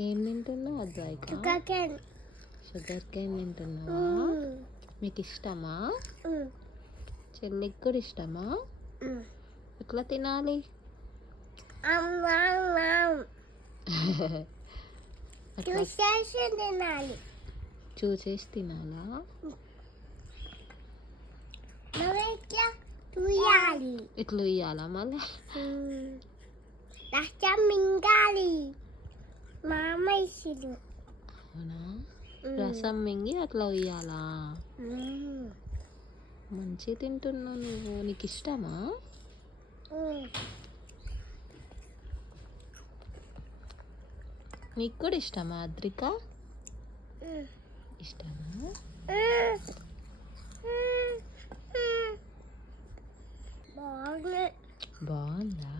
ఏం తింటున్నావు Advaika? Sugar cane. Sugar cane తింటున్నావా? మీకు ఇష్టమా? చెల్లికి కూడా ఇష్టమా? ఎట్లా తినాలి? చూసేసి తినాలి. చూసేసి తినాలా? ఇట్లా చూయాలి. ఇట్లా ఇయ్యాలా మళ్ళీ? రసం మింగాలి. మా అమ్మ ఇచ్చింది. అవునా? రసం మింగి అట్లా ఇయ్యాలా? మంచి తింటున్నావు నువ్వు. నీకు ఇష్టమా? నీకు కూడా ఇష్టమా అద్రిక? ఇష్టమా? బాగుంది. బాగుందా?